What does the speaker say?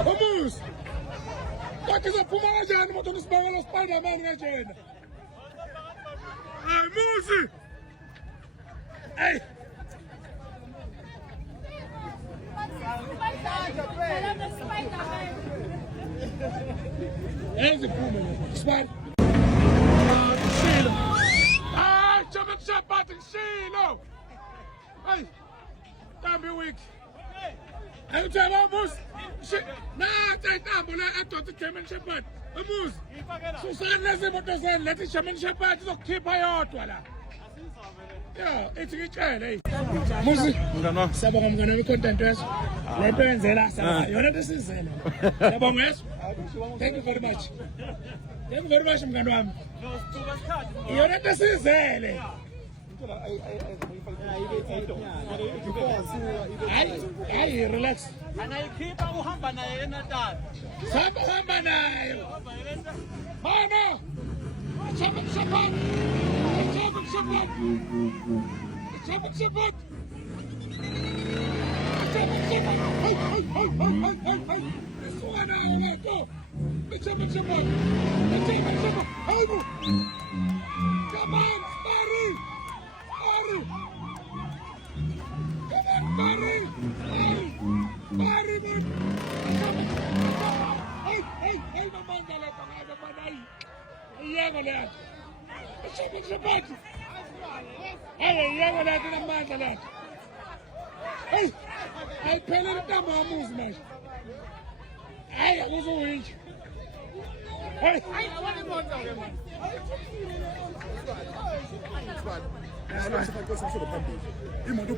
Umuzi. Kodwa izophuma kanjani umuntu onisibangela Spider-Man kanjena? Hayi Muzi. Hey. Eziphume Spider. Shilo. Ah, German Shepherd Shilo. Hey. Damn week. Hey, Muzi. Nathi intambo la edonsa German Shepherd. Umuzi. Susana lezimoto zeni lethi German Shepherd izokukhipha yodwa la. Yeah, ithi ngitshele Muzi. Mngani wami. Siyabonga mngani wami content yeso. Lento yenzela saba. Yona into sizele. Siyabonga yeso. Thank you very much. Thank you very much mngani wami. Yona into sizele. Hayi relax. Anayikhipha uhamba naye eNatal. Hamba naye. Mana. German Shepherd. German Shepherd. German Shepherd. German Shepherd. Hey. Suona letto. German Shepherd. German Shepherd. Hey. Come on, Barry. Barry. Come on, Barry. Barry, man. Hey, mamanda letto. Yego letto. German Shepherd. Hey, yego letto namandla letto. Hey, ayiphelele intambo yamuzi manje. Hayi akuzuwinje. Hey, Awona imoto ke manje. imoto